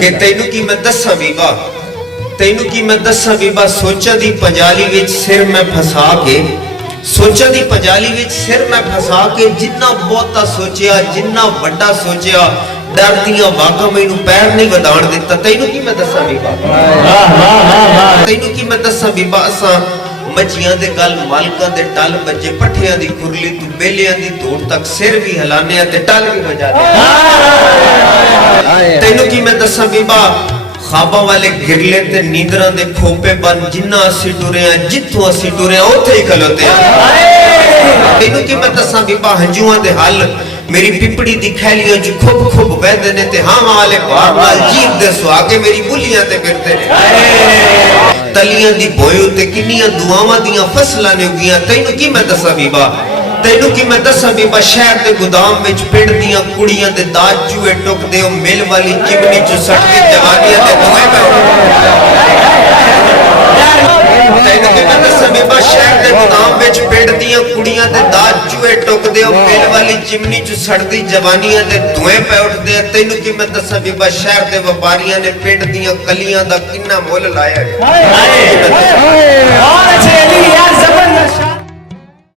कि तैनू की मैं दसा बीबा, तैनू की मैं दसा बीबा, सोचा दी पंजाली विच सिर मैं फसा के, सोचा दी पंजाली विच सिर मैं फसा के, जिन्ना बहुता सोचिया जिन्ना वड्डा सोचिया, डर दियां वागां मैनू पैर नहीं वधाण दिता। तैनू की मैं दसा बीबा, तैनू की मैं दसा बीबा, असां मच्छियां दे गल मालकां दे टल बजे, पट्ठियां दी खुरली तू बेलियां दी दौड़ तक सिर भी हिलाने ते टल भी बजाने। तैनू की मैं दसा बीबा, खाबा वाले गिरले ते नींदरां दे खोपे बन, जिन्ना असी टुरे आ जिथों असी टुरे आ उत्थे ही खलोते आ। तैनू की मैं दसा बीबा, हंजुआं दे हल मेरी पिपड़ी दी खैलियां च खुब खुब बहदे ने ते हावां वाले भार नाल जीभ दे सुहागे मेरी बुलियां ते फिरदे ने। तलियां दी बोए ते किन्नियां दुआवां दियां फसलां ने उगियां। तैनू की मैं दसा बीबा, तैनू की मैं दसा बीबा, शहर दे गोदाम विच पिंड दियां कुड़ियां दे दाज चूहे टुकदे, ओ मिल वाली चिमनी च सटदी जवानियां ते धुएं तैनू की मैं दसा बीबा, शहर दे गोदाम विच पिंड दियां कुड़ियां दे दाज चूहे टुकदे, ओ मिल वाली चिमनी च सटदी जवानियां ते धुएं पै उठदे। तैनू की मैं दसा बीबा, शहर दे व्यापारियां ने पिंड दियां कलियां दा किन्ना मुੱਲ लाया है।